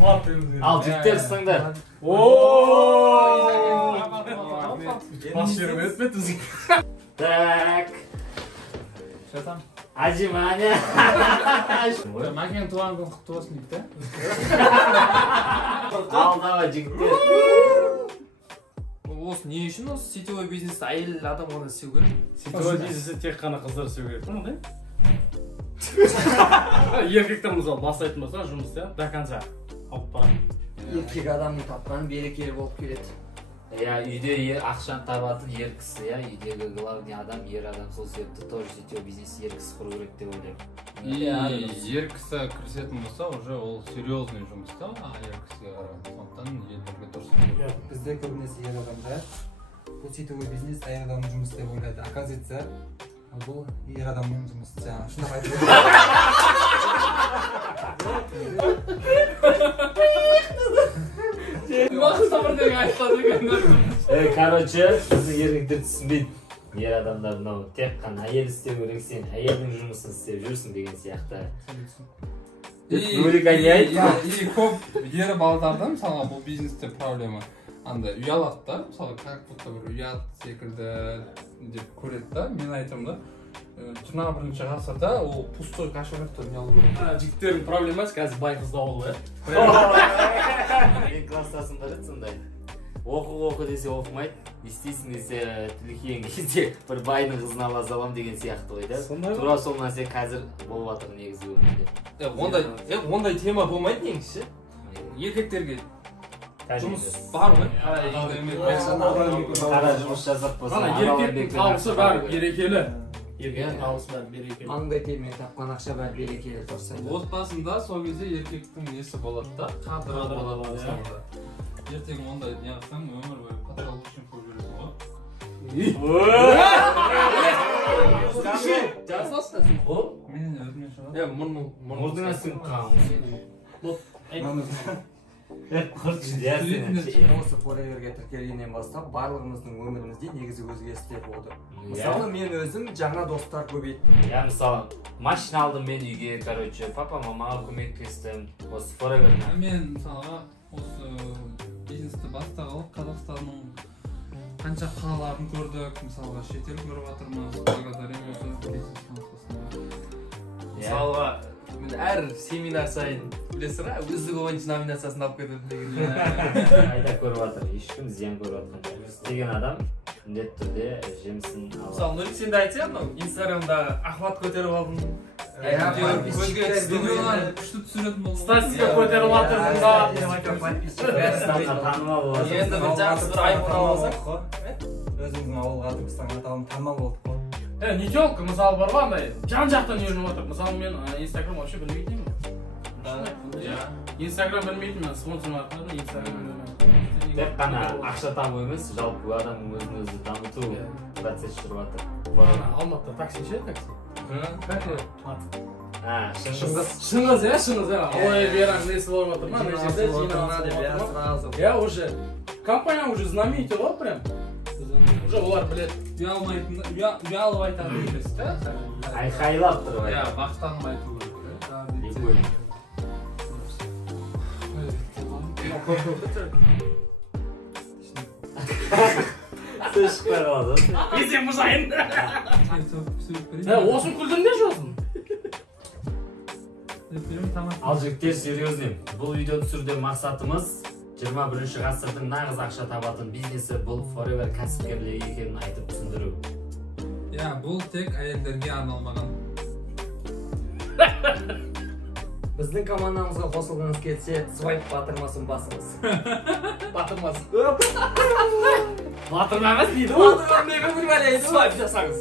Al jigitler ысыңдар. Бас жерім өтпеді бізге. Так. Ажиманя. Мәкең туған күн құтты болсын дейді. Ал давай жигиттер. Осы не үшін осы сетевой бизнесті әйел адам ғана істеу керек? Сетевой бизнесті тек қана қыздар істеу керек. Еркектер мысалы бастайтын болса жұмысты до конца алып барады. Еркек адамның тапқаны берекелі болып келеді. Ya үйде ақшаны табатын ер кісі, я үйдегі главный адам, ер адам, сол себепті тоже сетевой бизнес ер кісі құру керек деп ойлаймын. Ер кісі кірісетін болса, уже ол серьезный жұмыс та, ер кісіге қарағанда. Сондықтан елдерге дұрыс. Бізде көбінесе ер адамдар бұл сетевой бизнес әйел адамның жұмысы деп ойлайды. Оказывается, бұл ер адамның жұмысы. Жаңағы шындап айтып Короче, біздің еркектер түсінбейді. Ер адамдар мынау тек қана әйел істеу керек, сен әйелдің жұмысын істеп жүрсің деген сияқты. И көп ер балаларда мысалға бұл бизнесте проблема. Андай ұялады да, мысалы как будто бір ұят секілді деп көреді да, мен айтамын да. 21 ғасырда ол пустой кошелектен ұялу керек. Жігіттердің проблемасы қазір бай қызда болу, иә? Мен класстасымдар еді сондай. Оқу десе оқымайды, істейсің десе тілекейін кезде бір байдың қызын ала салам деген сияқты ғой да. Тура сол нәрсе қазір болып жатыр негізі өмірде. Ондай тема болмайды негізі. Еркектерге жұмыс бар ғой. Қара жұмыс жасап болса, еркектің табысы бәрі берекелі. Еркектің табысы бәрі берекелі. Маңдай термен тапқан ақша бәрі берекелі тұрса. Отбасында сол кезде еркектің несі болады да, қадірі болады мысалға. Ертең ондай неғылсаң өмір бойы потолочник болып жүресің ғой. Жасасың ғой? Менен өзіме шығады. мұрдыңа сіңіп қалған. осы фореверге тіркелгеннен бастап барлығымыздың өмірімізде негізі өзгерістер болды. Мысалы мен өзім жаңа достар көбейттім. Я мысалы машина алдым мен үйге, короче, папа мамаға көмектестім. Осы фореверді. Мен мысалға осы бизнесті бастағалы Қазақстанның қанша қалаларын көрдік, мысалға шетел көріп жатырмыз, благодарим осы бизнестің арқасында. Мысалға әр семинар сайын білесің ба, үздік ойыншы номинациясын алып кетеді деген. Қайда көріп жатыр, ешкім зиян көріп жатқан жоқ. Істеген адам міндетті түрде жемісін алады. Мысалы, Нұрик сен де айтсаң, Инстаграмда охват көтеріп алдың. Күшті түсіретін болды. Статистика көтеріп жатыр бұнда. Енді бір жақсы бір айфон алсақ қой. Өзіміздің ауылға Түркістанға танымал болдық қой. Не телка, мысалы бар ғой андай, жан-жақтан үйреніп отыр. Мысалы мен Инстаграм вообще білмейтін едім. Инстаграм білмейтін, мен спонсорым арқылы Инстаграм білмейтін. Тек қана ақша табу емес, жалпы адамның өзін-өзі дамыту процесі жүріп жатыр. Алматыда такси ше, такси? Шыңғыс, иә? Ой, бераң несі болып жатыр ма? Я уже, компания уже знаменитый ғой прям. Уже олар біледі. Ұялып айтады емес та? айқайлап тұрып Иә, бақтанып айту керек. сөз шықпай қалады. Кезең бұзайын. Осын күлдіріңдерші осын. Ал жігіттер, серьезный. Бұл видео түсіруде мақсатымыз 21 ғасырдың нағыз ақша табатын бизнесі бұл форевер кәсіпкерлігі екенін айтып түсіндіру. Иә, бұл тек әйелдерге арналмаған. Біздің командамызға қосылғыңыз келсе, свайп батырмасын басыңыз. Батырмасын. Батырма емес дейді ғой. Батырма емес дейді ғой. Свайп жасаңыз.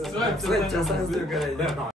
Свайп жасаңыз деп қарайды.